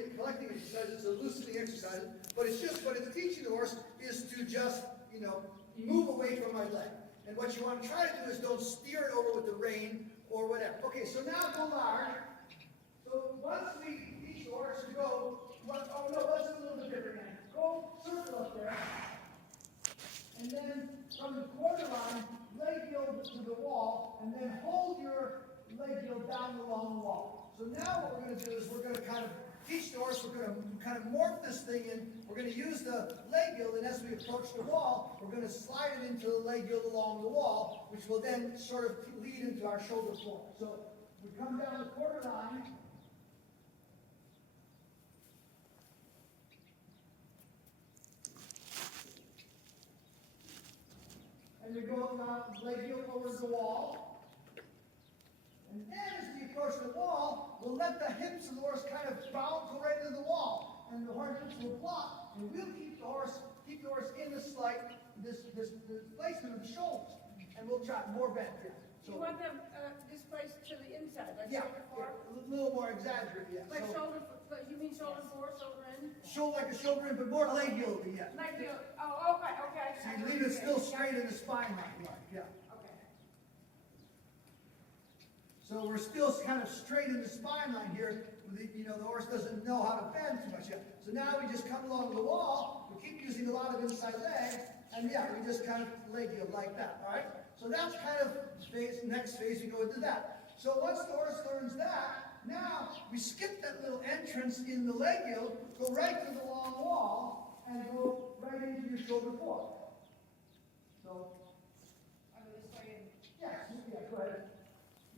really a collecting exercise, it's a loosening exercise, but it's just, what it's teaching the horse is to just, move away from my leg. And what you want to try to do is don't steer it over with the rein or whatever. Okay, so now go large. So once we teach the horse to go, let's do a little bit different now. Go circle up there, and then from the quarter line, leg heel to the wall, and then hold your leg heel down along the wall. So now what we're going to do is we're going to kind of teach the horse, we're going to kind of morph this thing in. We're going to use the leg heel, and as we approach the wall, we're going to slide it into the leg heel along the wall, which will then sort of lead into our shoulder form. So we come down the quarter line. And we go down, leg heel over the wall. And then as we approach the wall, we'll let the hips of the horse kind of go right into the wall. And the horse will block. And we'll keep the horse in this placement of the shoulders. And we'll try more bend here. So you want them displaced to the inside, like shoulder four? four? A little more exaggerated, yeah. Like you mean shoulder four, shoulder in? Like a shoulder in, but more leg heel, yeah. Leg heel. Oh, okay. So you leave it still straight in the spine line, yeah. Okay. So we're still kind of straight in the spine line here. The horse doesn't know how to bend too much yet. So now we just come along the wall. We keep using a lot of inside leg, and we just kind of leg heel like that. All right. So that's kind of next phase. We go into that. So once the horse learns that, now we skip that little entrance in the leg heel, go right to the long wall, and go right into your shoulder form. So. I go this way in. Yeah, go ahead.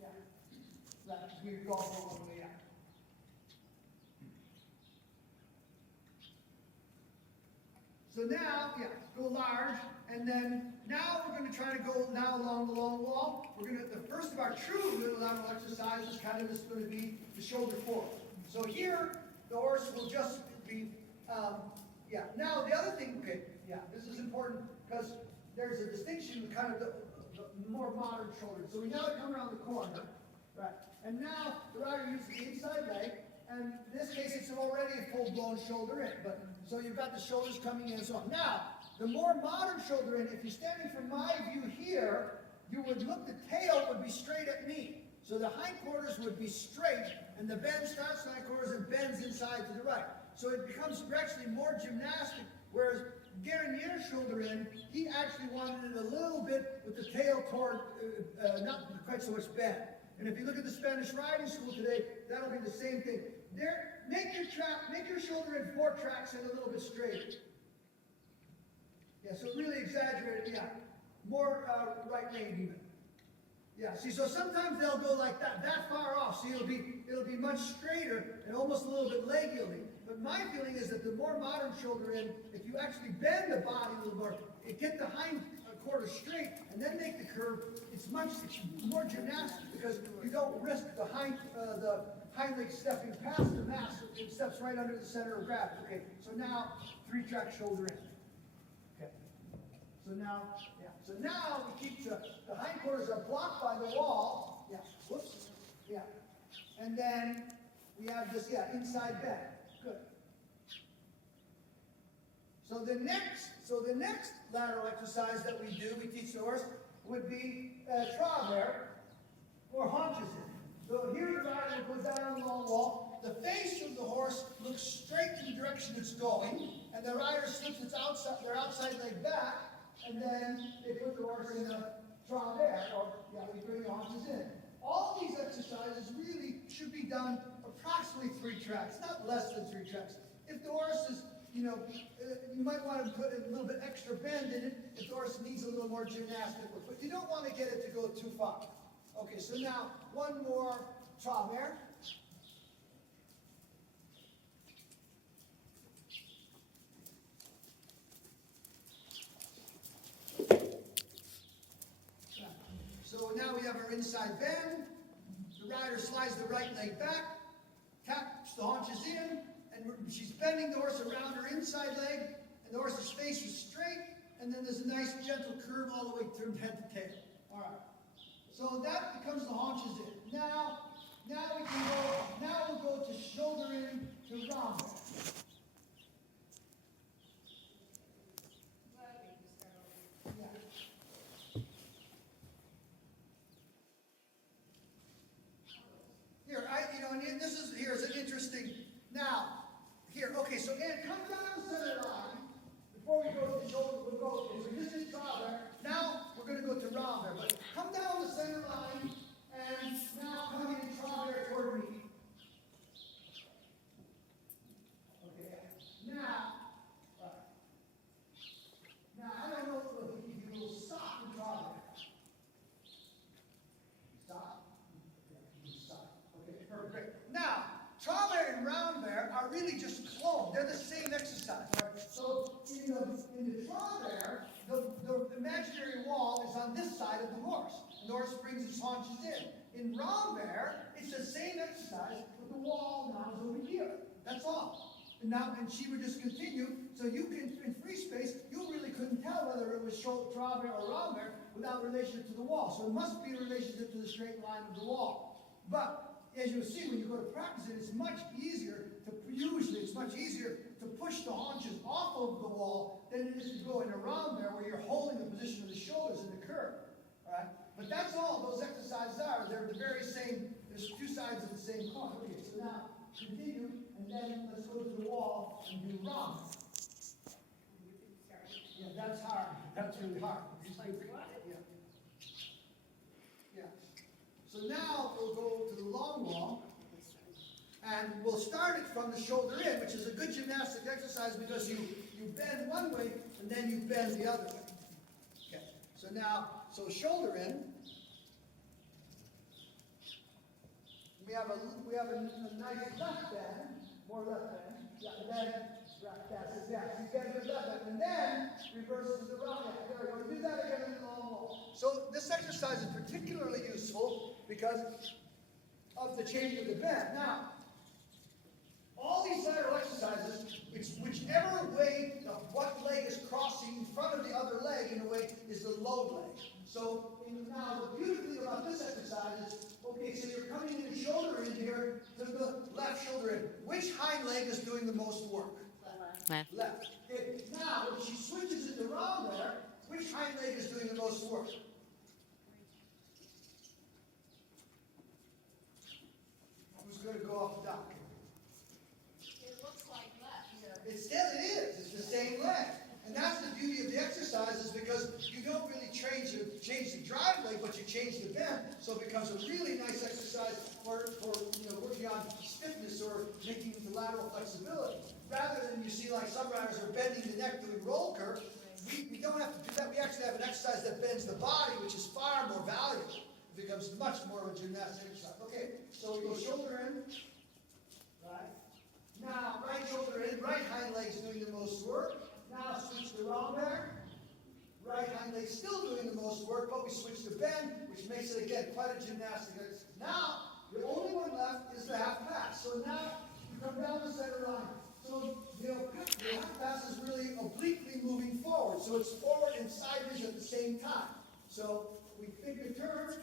Yeah. That's we've gone all the way out. So now, go large, and then now we're going to try to go now along the long wall. The first of our true unilateral exercise is going to be the shoulder forward. So here, the horse will just be, Now the other thing, this is important because there's a distinction, kind of the more modern shoulder. So we now come around the corner, right? And now the rider uses the inside leg, and in this case it's already a full-blown shoulder in. But so you've got the shoulders coming in and so on. Now, the more modern shoulder in, if you're standing from my view here, you would look, the tail would be straight at me. So the hindquarters would be straight, and the bend starts in the hindquarters and bends inside to the right. So it becomes actually more gymnastic, whereas Guerinier's shoulder in, he actually wanted it a little bit with the tail toward, not quite so much bend. And if you look at the Spanish riding school today, that'll be the same thing. Make your shoulder in 4 tracks and a little bit straighter. Yeah, so really exaggerated, more right rein even. Yeah, see, so sometimes they'll go like that far off, so it'll be much straighter and almost a little bit leg yielding. But my feeling is that the more modern shoulder in, if you actually bend the body a little more, get the hind quarter straight and then make the curve, it's much more gymnastic because you don't risk the hind leg stepping past the mass. It steps right under the center of gravity. Okay, so now 3-track shoulder in. Okay, so now we keep the hindquarters are blocked by the wall. Yeah, whoops. Yeah, and then we have this inside bend. Good. So the next lateral exercise that we do, we teach the horse, would be travers or haunches in. So here the rider will go down the long wall. The face of the horse looks straight in the direction it's going, and the rider slips their outside leg back, and then they put the horse in the travers, or we bring the haunches in. All these exercises really should be done approximately 3 tracks, not less than 3 tracks. If the horse is, you might want to put a little bit extra bend in it if the horse needs a little more gymnastic work, but you don't want to get it to go too far. Okay, so now one more travers. So now we have our inside bend. The rider slides the right leg back, taps the haunches in, and she's bending the horse around her inside leg, and the horse's face is straight, and then there's a nice gentle curve all the way through head to tail. All right. So that becomes the haunches in. Now we'll go to shoulder in to round. really just cloned. They're the same exercise, right? So in the travers, the imaginary wall is on this side of the horse. And the horse brings its haunches in. In renvers, it's the same exercise, but the wall now is over here. That's all. And she would just continue. So you can, in free space, you really couldn't tell whether it was travers or renvers without relation to the wall. So it must be in relationship to the straight line of the wall. But as you'll see, when you go to practice it, it's much easier to push the haunches off of the wall than it is to go in a renvers where you're holding the position of the shoulders in the curve. All right? But that's all those exercises are. They're the very same. There's two sides of the same coin. Okay, so now continue, and then let's go to the wall and do renvers. Yeah, that's hard. That's really hard. Yeah. Yeah. So now we'll go to the long wall, and we'll start it from the shoulder in, which is a good gymnastic exercise because you bend one way and then you bend the other way. Okay. So now, shoulder in. We have a nice left bend, more left bend. Yeah, and then that's it. Yeah, you bend your left bend, and then reverses the right hand. There we go. Do that again in the long wall. So this exercise is particularly useful because of the change of the bend. Now, all these lateral exercises, it's whichever way what leg is crossing in front of the other leg, in a way, is the load leg. So now the beautiful thing about this exercise is, okay, so you're coming in the shoulder in here to the left shoulder in. Which hind leg is doing the most work? Left. Left. Okay, now when she switches it around there, which hind leg is doing the most work? Who's going to go off the dock? It is. It's the same leg. And that's the beauty of the exercise is because you don't really change the drive leg, but you change the bend. So it becomes a really nice exercise for working on stiffness or making the lateral flexibility. Rather than you see like some riders are bending the neck doing roll curve, we don't have to do that. We actually have an exercise that bends the body, which is far more valuable. It becomes much more of a gymnastic exercise. Okay, so we go shoulder in. Right. Now, right shoulder in, right hind leg's doing the most work. Now switch to renvers. Right hind leg still doing the most work, but we switch to bend, which makes it, again, quite a gymnastic exercise. Now, the only one left is the half pass. So now, you come down the center line. So the half pass is really obliquely moving forward. So it's forward and sideways at the same time. So we pick a turn,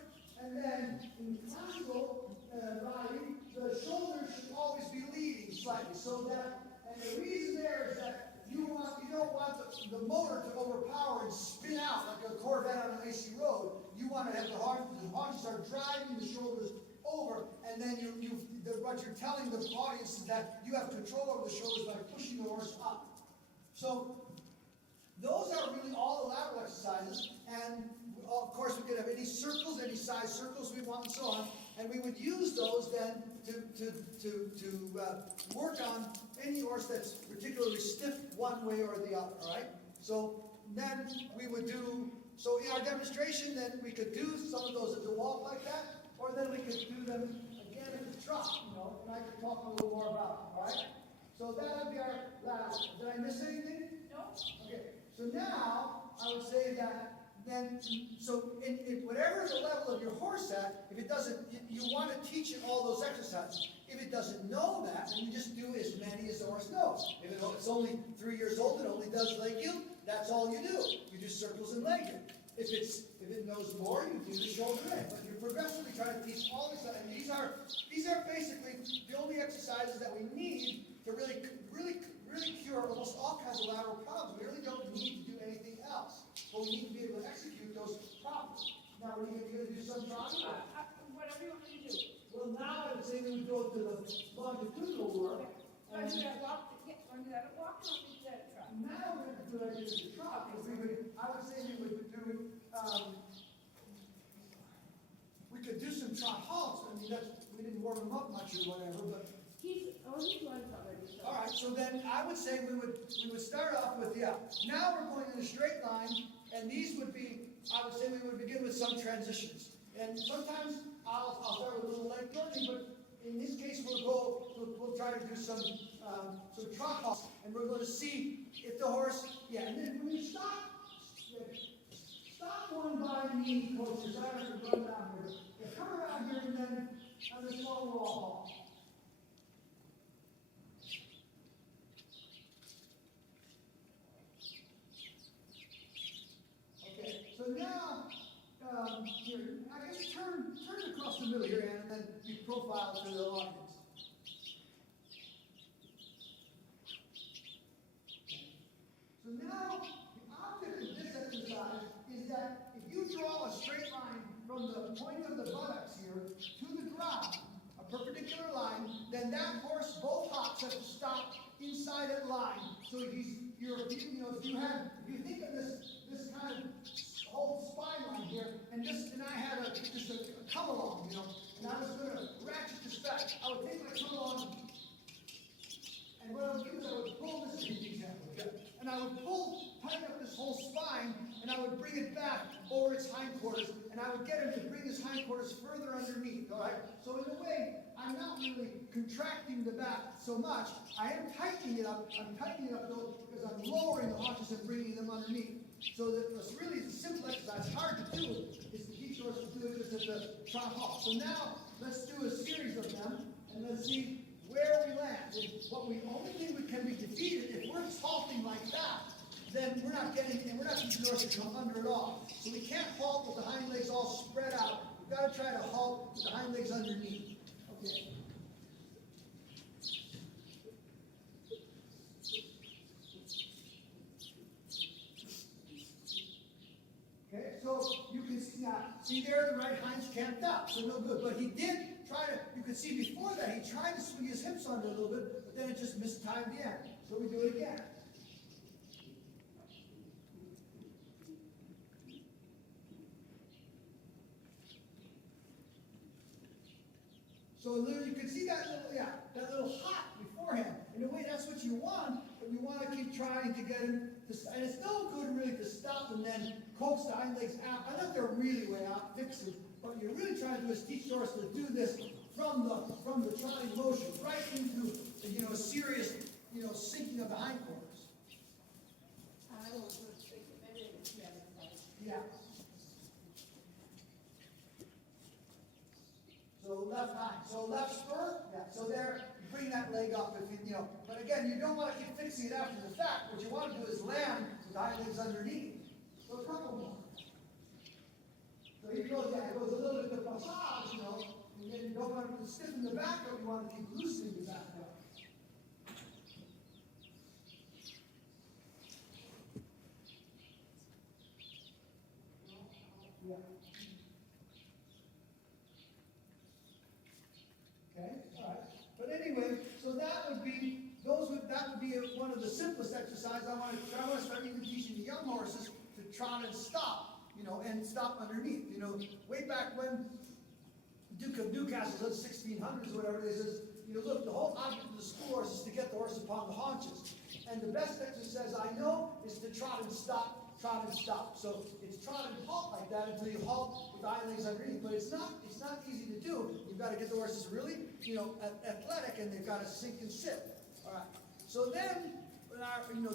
and then in classical riding, the shoulders should always be leading slightly. So that, and the reason there is that you don't want the motor to overpower and spin out like a Corvette on an icy road. You want to have the haunches are driving the shoulders over, and then what you're telling the audience is that you have control over the shoulders by pushing the horse up. So those are really all the lateral exercises, and of course we could have any circles, any size circles we want, and so on. And we would use those then to work on any horse that's particularly stiff one way or the other, all right? So then we would do, so in our demonstration then we could do some of those at the walk like that, or then we could do them again at the trot, and I could talk a little more about it, all right? So that would be our last. Did I miss anything? No. Okay, so now I would say that then, so in whatever the level of your horse at, if it doesn't, you want to teach it all those exercises. If it doesn't know that, then you just do as many as the horse knows. If it's only 3 years old, it only does leg yield, that's all you do. You do circles and leg yield. If it knows more, you do the shoulder in. But you're progressively trying to teach all this, and these are basically the only exercises that we need to really cure almost all kinds of lateral problems. We really don't need to do anything else. But we need to be able to execute those problems. Now, are you going to do some drawing? Whatever you want me to do. Well, now I would say we would go to the longitudinal work. Want to do that walk? Yeah, want to do that at walk, or want to do that at trot? Now we're going to do it as a trot, because I would say we would do, we could do some trot halts. I mean, we didn't warm them up much or whatever, but. He's learned already. So. All right, so then I would say we would start off with, now we're going in a straight line, and these would be, I would say we would begin with some transitions. And sometimes I'll start with a little leg turning, but in this case we'll try to do some some trot halt, and we're going to see if the horse, yeah, and then when you stop going by me, coaches, I have to run down here. Yeah, come around here and then on this long wall. Okay, so now, here, I guess turn across the middle here, and then you profile to the audience. So now, the object of this exercise is that if you draw a straight line from the point of the buttocks here to the ground, a perpendicular line, then that horse, both hocks have to stop inside that line. So if you think of this kind of whole spine line here, and I had just a come along, and I was going to ratchet this back. I would take my come along, and what I would do is I would pull this example, and I would tighten up this whole spine, and I would bring it back over its hindquarters, and I would get him to bring his hindquarters further underneath, all right? So in a way, I'm not really contracting the back so much. I am tightening it up. I'm tightening it up though because I'm lowering the haunches and bringing them underneath. So that it's really a simple exercise. It's hard to do is to teach horses to do it just at the trot halt. So now let's do a series of them, and let's see where we land. And only thing we can be defeated if we're halting like that, then we're not teaching the horse to come under at all. So we can't halt with the hind legs all spread out. We've got to try to halt with the hind legs underneath. Okay. Okay, so you can see there the right hind's camped up, so no good. But he did try to, you can see before that, he tried to swing his hips under a little bit, but then it just mistimed the end. So we do it again. So you can see that little hop beforehand. In a way, that's what you want, but you want to keep trying to get him to, and it's no good really to stop and then coax the hind legs out. I know they're really way out, fix it. What you're really trying to do is teach the horse to do this from the trotting motion, right into a serious sinking of the hindquarters. I don't want to take it, maybe it's the other side. Yeah. So left hind. So left spur. Yeah. So there, you bring that leg up if But again, you don't want to keep fixing it after the fact. What you want to do is land with the hind legs underneath. So a couple more. So he goes, it goes a little bit to passage, and then you don't want to stiffen the back up. You want to keep loosening the back up. Yeah. Okay, all right. But anyway, so that would be one of the simplest exercises. I want to start even teaching the young horses to trot and stop, and stop underneath. Way back when Duke of Newcastle in the 1600s, whatever it is, look, the whole object of the school horse is to get the horse upon the haunches. And the best exercise I know is to trot and stop, trot and stop. So it's trot and halt like that until you halt with the hind legs underneath. But it's not easy to do. You've got to get the horses really, athletic, and they've got to sink and sit. All right. So then,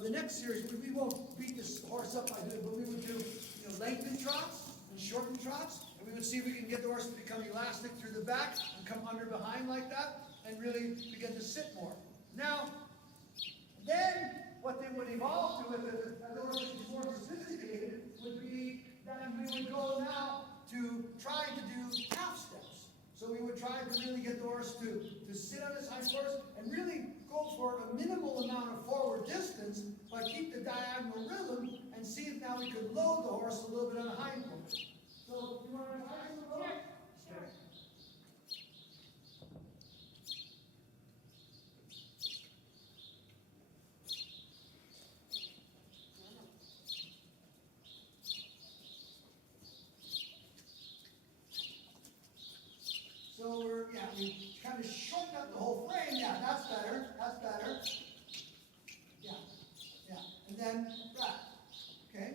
the next series, we won't beat this horse up by doing it, but we would do, lengthened trots and shortened trots, and we would see if we can get the horse to become elastic through the back and come under behind like that, and really begin to sit more. Now, then, what they would evolve to, if the horse is more sophisticated, would be that we would go now to try to do half steps. So we would try to really get the horse to sit on his hindquarters and really go for a minimal amount of forward distance, but keep the diagonal rhythm and see if now we could load the horse a little bit on the hindquarters. So, you want to try some of those? Sure. So we kind of shorten up the whole frame. Yeah, that's better. That's better. Yeah. And then that. Okay.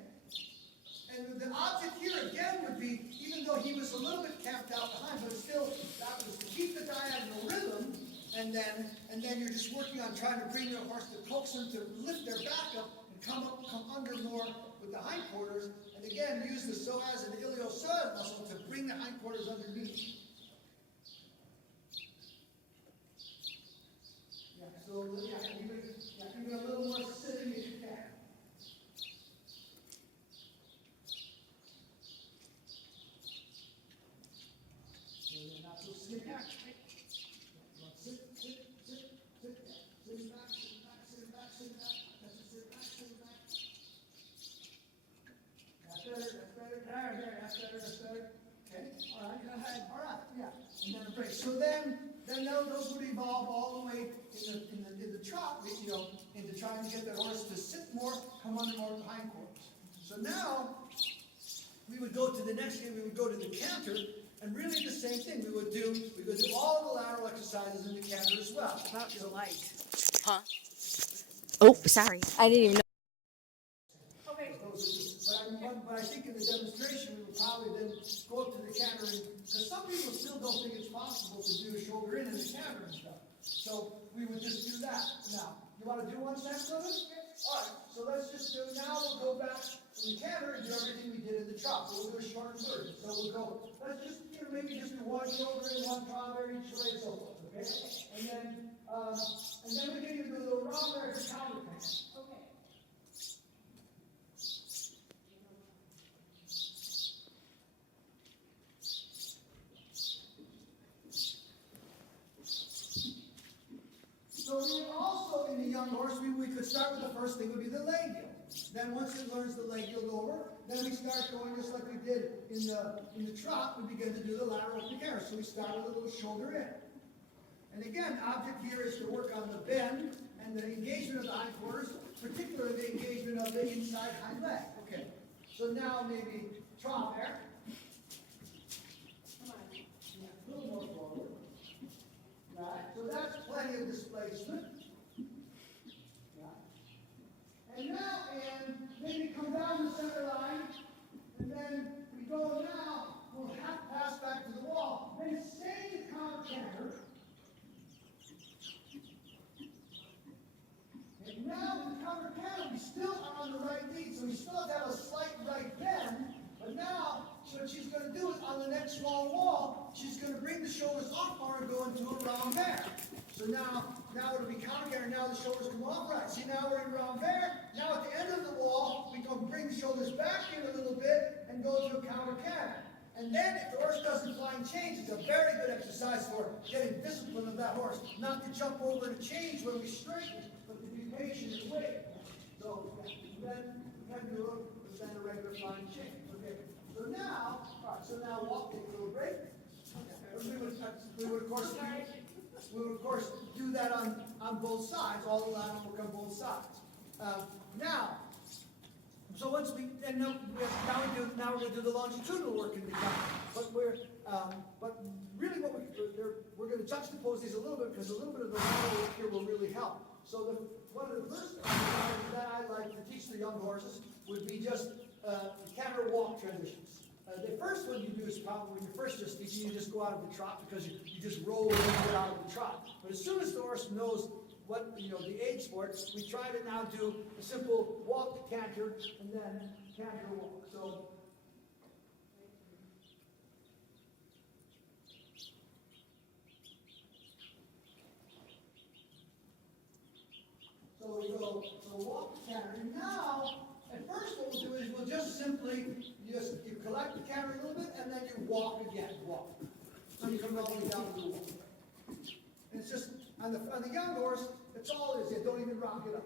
And the object here again would be, even though he was a little bit camped out behind, but still that was to keep the diagonal rhythm, and then and then you're just working on trying to bring the horse to coax them to lift their back up and come under more with the hindquarters, and again, use the psoas and the iliopsoas muscle to bring the hindquarters underneath. Yeah, so even a little more sitting if you can. Not so skinny. Sit back. That's better. That's better. Okay, all right, go ahead. All right, yeah. And then a break. So then those would evolve all the way in the trot, into trying to get the horse to sit more, come under more hindquarters. So now we would go to the next game. We would go to the canter, and really the same thing. We would do all the lateral exercises in the canter as well. About your light. Huh? Oh, sorry. I didn't even know. Okay, But I think in the demonstration, we would probably then go up to the canter, because some people still don't think it's possible to do shoulder in the canter and stuff. So we would just do that. Now, you want to do one set of it? All right, so let's just do, now we'll go back in the canter and do everything we did in the trot. We'll do a short version. So we'll go, let's just, maybe just do one shoulder in, one trot each way and so forth, okay? And then we can even do a little round there to counter pass. okay. So we also, in the young horse, we could start with the first thing would be the leg yield. Then once it learns the leg yield over, then we start going just like we did in the trot. We begin to do the lateral piquer. So we start with a little shoulder in. And again, the object here is to work on the bend and the engagement of the hindquarters, particularly the engagement of the inside hind leg. Okay. So now maybe trot there. Come on. Yeah, a little more forward. Right. So that's plenty of displacement. Right. And now, maybe come down the center line, and then we go now, we'll half pass back to the wall. Then stay the counter canter. And now with the counter canter, we still are on the right knee, so we still have to have a slight right bend, but now, what she's going to do is on the next long wall, she's going to bring the shoulders off more and go into a round bear. So now it'll be counter canter, now the shoulders come off right. See, now we're in round bear. Now at the end of the wall, we can bring the shoulders back in a little bit and go to a counter canter. And then if the horse doesn't flying change, it's a very good exercise for getting discipline of that horse. Not to jump over the change when we straighten, but to be patient and wait. So then we can do it with a regular flying change. Okay. So now walk, take a little break. We would of course do that on both sides. All the lateral work on both sides. So once now we're going to do the longitudinal work in the counter. But really we're going to juxtapose these a little bit because a little bit of the lateral work here will really help. So one of the first things that I like to teach the young horses would be just canter walk transitions. The first one you do is probably when you're first just teaching, you just go out of the trot because you just roll and get out of the trot. But as soon as the horse knows what, the age sport, we try to now do a simple walk to canter and then canter walk. So we go, walk to canter. And now, at first what we'll do is we'll just simply, you collect the canter a little bit, and then you walk again, walk. So you come all the way down to the wall. And it's just, on the young horse, that's all it is. You don't even rock it up.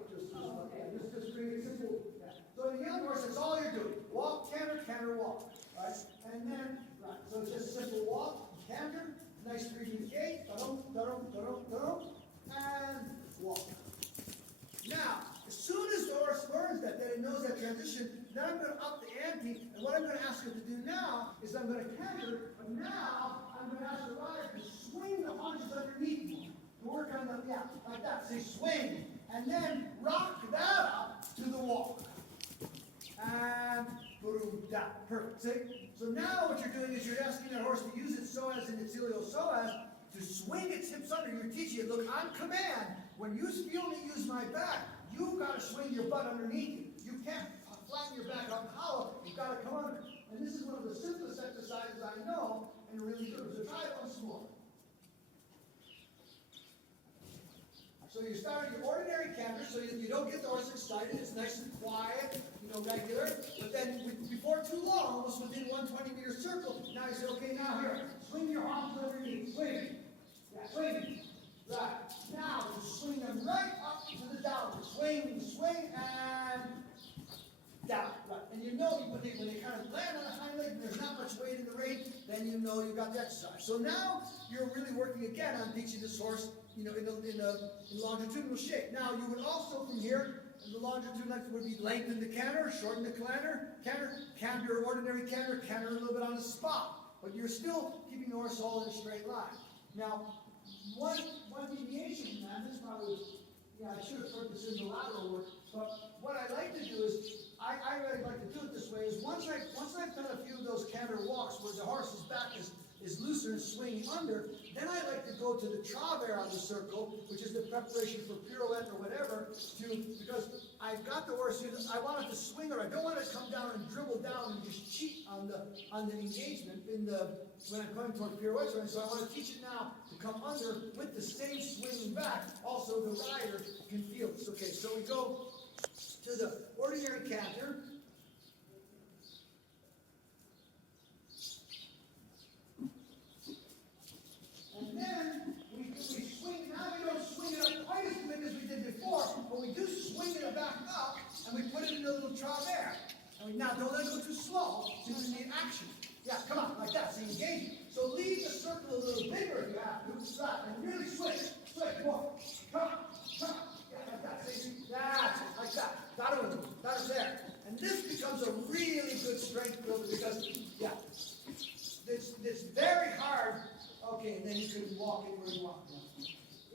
Just really simple. Yeah. So the young horse, that's all you're doing. Walk, canter, walk. Right? And then, so it's just simple walk, canter, nice 3-beat gait, and walk. Now, as soon as the horse learns that it knows that transition, then I'm going to up the ante, and what I'm going to ask her to do now is I'm going to canter, but now I'm going to ask the rider to swing the haunches underneath me, to work on the, like that, say swing, and then rock that up to the walk. And boom, that, perfect, see? So now what you're doing is you're asking that horse to use its psoas and its iliopsoas to swing its hips under, you're teaching it, look, on command, when you feel me use my back, you've got to swing your butt underneath you. You can't flatten your back out hollow, you've got to come under. And this is one of the simplest exercises I know, and really good. So try it once more. So you start your ordinary canter, so you don't get the horse excited, it's nice and quiet, regular. But then before too long, almost within 120-meter circle, now you say, okay, now here, swing your arms underneath, swing. Yeah, swing. Right. Now you swing them right up to the downward. Swing, swing, and down. Right. And when they kind of land on the hind leg, and there's not much weight in the rein, then you know you got the exercise. So now you're really working again on teaching this horse, in longitudinal shape. Now you would also from here, the longitudinal would be lengthen the canter, shorten the canter, ordinary canter a little bit on the spot. But you're still keeping the horse all in a straight line. Now, one deviation from that, this probably, I should have put this in the lateral work, but what I like to do is, I really like to do it this way, is once I've done a few of those canter walks where the horse's back is looser and swinging under, then I like to go to the travers on the circle, which is the preparation for pirouette or whatever, because I've got the horse, I want it to swing, or I don't want it to come down and dribble down and just cheat on the engagement when I'm coming toward pirouette. So I want to teach it now to come under with the same swinging back. Also, the rider can feel this. Okay, so we go to the ordinary canter. And then we swing. Now we don't swing it up quite as big as we did before, but we do swing it back up, and we put it in a little travers. And now don't let it go too slow. You just need action. Yeah, come on, like that. So you engage it. So leave the circle a little bigger if you have to. Right, and really swing. Come on. Come. Yeah, like that. See? That's it, like that. That is there. And this becomes a really good strength builder because, it's very hard. Okay, and then you can walk in where you want.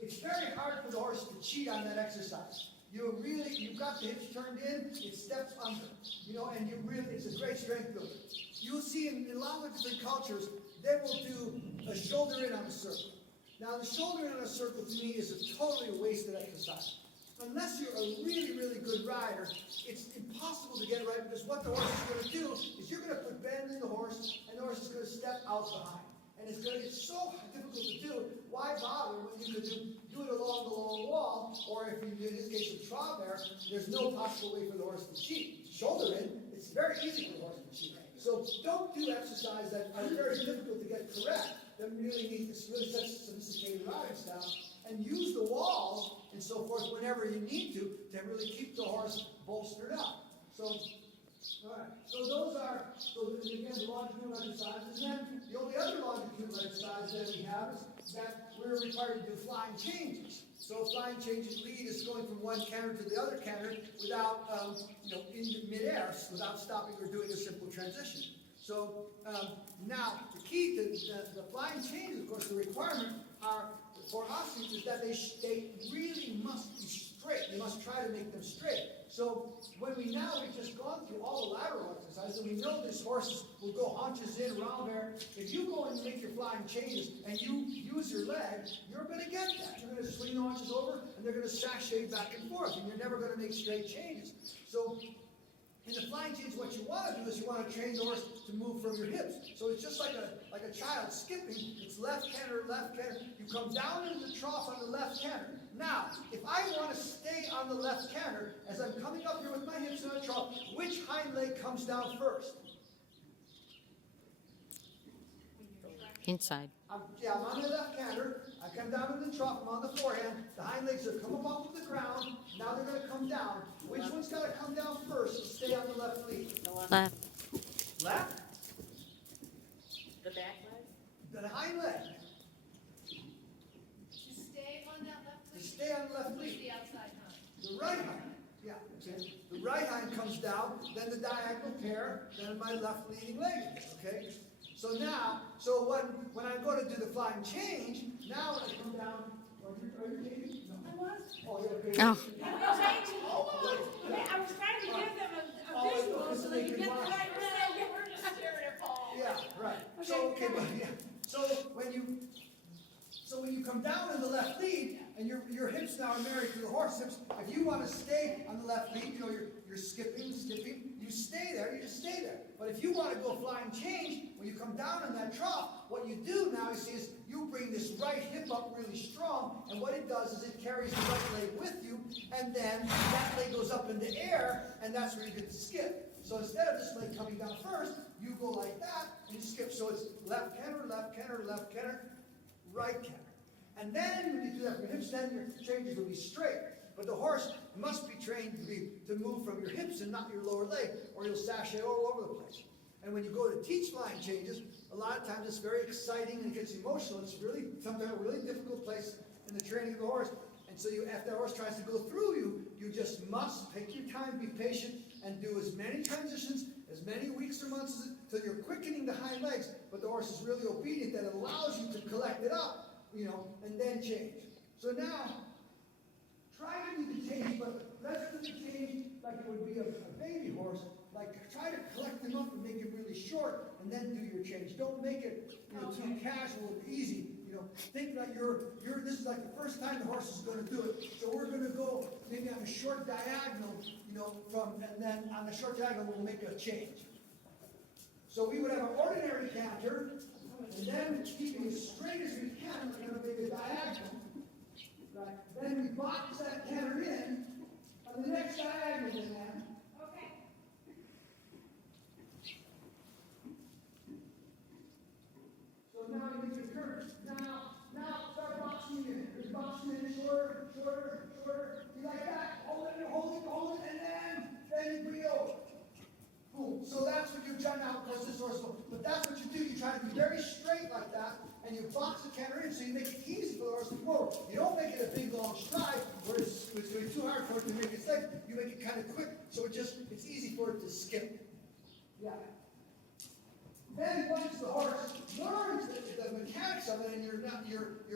It's very hard for the horse to cheat on that exercise. You've got the hips turned in, it steps under, and it's a great strength builder. You'll see in a lot of different cultures, they will do a shoulder in on a circle. Now, the shoulder in on a circle to me is totally a wasted exercise. Unless you're a really, really good rider, it's impossible to get it right because what the horse is going to do is you're going to put bend in the horse, and the horse is going to step out behind. And it's so difficult to do. Why bother when you could do it along the long wall, or if you do in this case a travers, there's no possible way for the horse to cheat. Shoulder in, it's very easy for the horse to cheat. So don't do exercises that are very difficult to get correct, that really need really such sophisticated riding style, and use the walls and so forth whenever you need to really keep the horse bolstered up. So, all right. So those are, again, the longitudinal exercises. And then the only other longitudinal exercise that we have is that we're required to do flying changes. So flying changes lead is going from one canter to the other canter without, in midair, without stopping or doing a simple transition. So now the key to the flying changes, of course, the requirement for us is that they really must be straight. You must try to make them straight. So we've just gone through all the lateral exercises, and we know this horse will go haunches in, around there. If you go and make your flying changes and you use your leg, you're going to get that. You're going to swing the haunches over, and they're going to sashay back and forth, and you're never going to make straight changes. So in the flying change, what you want to do is you want to train the horse to move from your hips. So it's just like a child skipping. It's left canter, left canter. You come down into the trough on the left canter. Now, if I want to stay on the left canter, as I'm coming up here with my hips in the trough, which hind leg comes down first? Inside. I'm on the left canter. I come down in the trough. I'm on the forehand. The hind legs have come up off of the ground. Now they're going to come down. Which one's got to come down first and stay on the left lead? Left. Left? The back leg? The hind leg. To stay on that left To leg? stay on the left lead. The outside hind. The right hind. Yeah. Okay. The right hind comes down, then the diagonal pair, then my left leading leg. Okay. So now, when I go to do the flying change, now when I come down, are you changing? No. I was. Oh, yeah, okay. Oh. I was trying to give them a visual so they could get the right leg. We're just staring at Paul. Yeah, right. So, okay, but yeah. So come down in the left lead, and your hips now are married to the horse hips. If you want to stay on the left lead, you know, you're skipping, you stay there, you just stay there. But if you want to go flying change, when you come down in that trough, what you do now is you bring this right hip up really strong, and what it does is it carries the right leg with you, and then that leg goes up in the air, and that's where you get the skip. So instead of this leg coming down first, you go like that, and you skip. So it's left canter, left canter, left canter, right canter. And then when you do that from your hips, then your changes will be straight. But the horse must be trained to move from your hips and not your lower leg, or you'll sashay all over the place. And when you go to teach flying changes, a lot of times it's very exciting and it gets emotional. It's really sometimes a really difficult place in the training of the horse. And so you, if the horse tries to go through you, you just must take your time, be patient, and do as many transitions, as many weeks or months until you're quickening the hind legs, but the horse is really obedient, that allows you to collect it up, you know, and then change. So now, try to do the change, but let's do the change like it would be a baby horse. Like, try to collect them up and make it really short, and then do your change. Don't make it, you know, too casual and easy. You know, think that this is like the first time the horse is going to do it. So we're going to go maybe on a short diagonal, you know, and then on the short diagonal we'll make a change. So we would have an ordinary canter, and then keeping as straight as we can, we're going to make a diagonal. Right. Then we box that canter in on the next diagonal in that. Now you make your curve. Now start boxing in. Just boxing in shorter, shorter, shorter. You like that? Hold it, and then you bring it over. Boom. So that's what you've done now, of course, this horse. But that's what you do. You try to be very straight like that, and you box the canter in, so you make it easy for the horse to move. You don't make it a big long stride where it's going to be too hard for it to make its legs. You make it kind of quick, so it's easy for it to skip. Yeah. Then once the horse learns the mechanics of it, and you're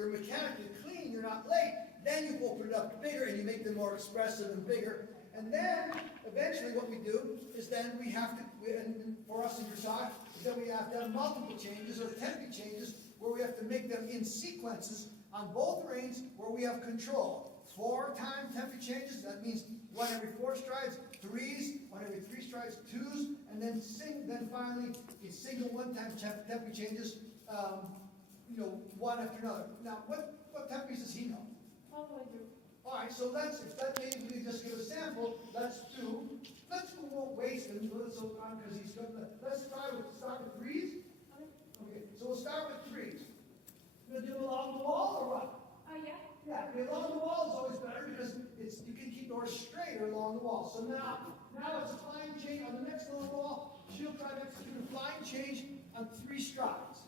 mechanically clean, you're not late, then you open it up bigger and you make them more expressive and bigger. And then eventually what we do is then we have to, and for us in dressage, then we have to have multiple changes or tempi changes where we have to make them in sequences on both reins where we have control. 4-time tempi changes, that means 1 every 4 strides, 3s, 1 every 3 strides, 2s, and then finally a single 1-time tempi changes, you know, one after another. Now, what tempis does he know? All the way through. All right, so if that means we just give a sample, we won't waste him, because he's going to, start with 3s. Okay, so we'll start with 3s. You're going to do along the wall or what? Yeah. Yeah, along the wall is always better because you can keep the horse straighter along the wall. So now it's a flying change on the next little wall. She'll try to execute a flying change on 3 strides.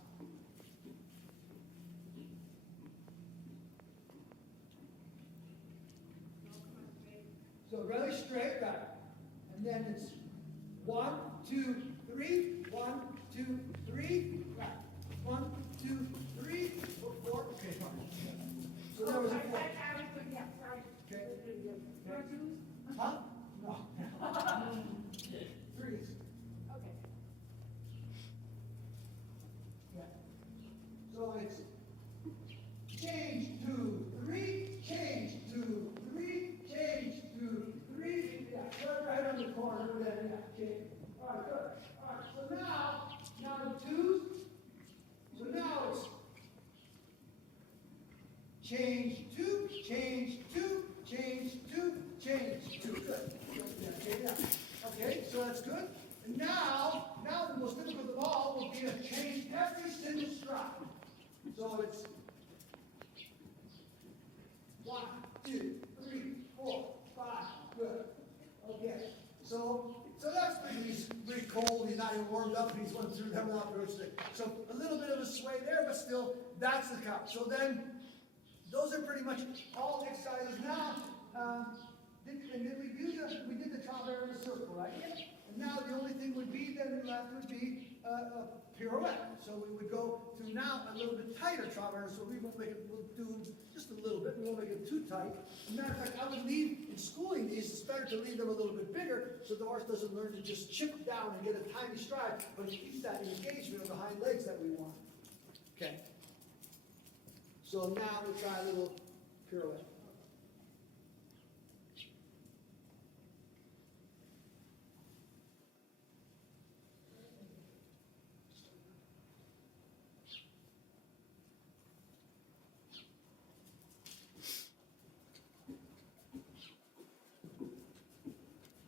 So really straight back. And then it's 1, 2, 3, 1, 2, 3, back. 1, 2, 3, 4. Okay, fine. So there was a 4. Okay. Huh? No. 3s. Okay. Yeah. So it's change 2, 3, change 2, 3, change 2, 3. Yeah, right on the corner. Then yeah, change. All right, good. All right. So now the 2s. So now it's change 2, change 2, change 2, change 2. Good. Okay, so that's good. And now the most difficult of all will be to change every single stride. So it's 1, 2, 3, 4, 5. Good. Okay. So that's pretty cold. He's not even warmed up, and he's went through them without approach. So a little bit of a sway there, but still, that's the count. So then, those are pretty much all exercises now. And then we did the Cartero in a circle, right? And now the only thing would be left would be a pirouette. So we would go to now a little bit tighter Cartero. So we won't make it. We'll do just a little bit. We won't make it too tight. As a matter of fact, I would leave in schooling these. It's better to leave them a little bit bigger, so the horse doesn't learn to just chip down and get a tiny stride, but it keeps that engagement of the hind legs that we want. Okay. So now we'll try a little pirouette.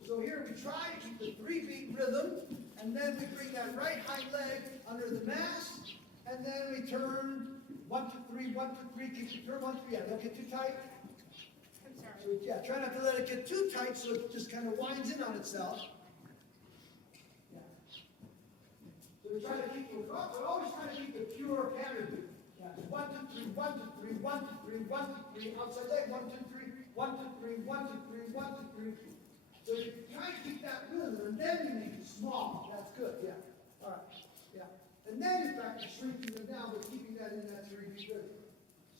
So here we try to keep the 3-beat rhythm, and then we bring that right hind leg under the mast, and then we turn 1, 2, 3, 1, 2, 3, keep it, turn 1, 2, yeah, don't get too tight. I'm sorry. So yeah, try not to let it get too tight so it just kind of winds in on itself. Yeah. So we try to keep it, but always try to keep it pure pattern beat. Yeah. 1, 2, 3, 1, 2, 3, 1, 2, 3, 1, 2, 3, outside leg, 1, 2, 3, 1, 2, 3, 1, 2, 3, 1, 2, 3. So you try to keep that rhythm, and then you make it small. That's good, yeah. All right, yeah. And then you practice shrinking them down, but keeping that in that 3-beat rhythm.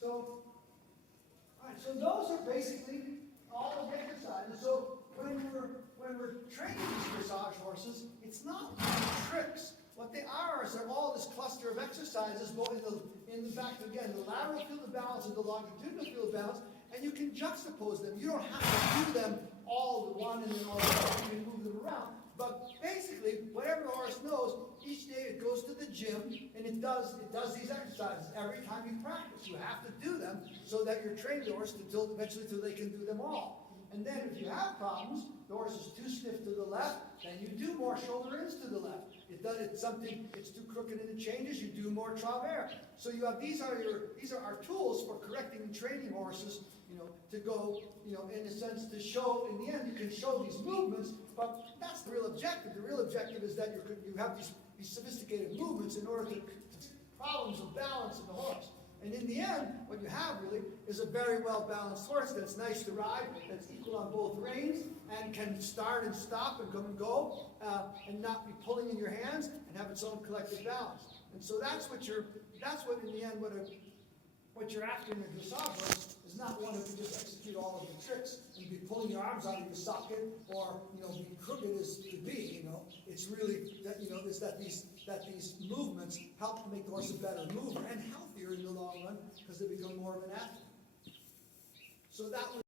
So, all right, so those are basically all of the exercises. So when we're training these dressage horses, it's not tricks. What they are is they're all this cluster of exercises, both in the back, again, the lateral field of balance and the longitudinal field of balance, and you can juxtapose them. You don't have to do them all the one and then all the other. You can move them around. But basically, whatever the horse knows, each day it goes to the gym and it does these exercises every time you practice. You have to do them so that you're training the horse until eventually they can do them all. And then if you have problems, the horse is too stiff to the left, then you do more shoulder ins to the left. It's too crooked and it changes, you do more travers. So you have these are our tools for correcting and training horses, to go, in a sense to show, in the end you can show these movements, but that's the real objective. The real objective is that you have these sophisticated movements in order to problems of balance in the horse. And in the end, what you have really is a very well-balanced horse that's nice to ride, that's equal on both reins, and can start and stop and come and go, and not be pulling in your hands, and have its own collective balance. And so that's what in the end, what you're after in a dressage horse is not one who can just execute all of the tricks and be pulling your arms out of your socket, or be crooked as could be. It's really that is that these movements help to make the horse a better mover and healthier in the long run because they become more of an athlete. So that was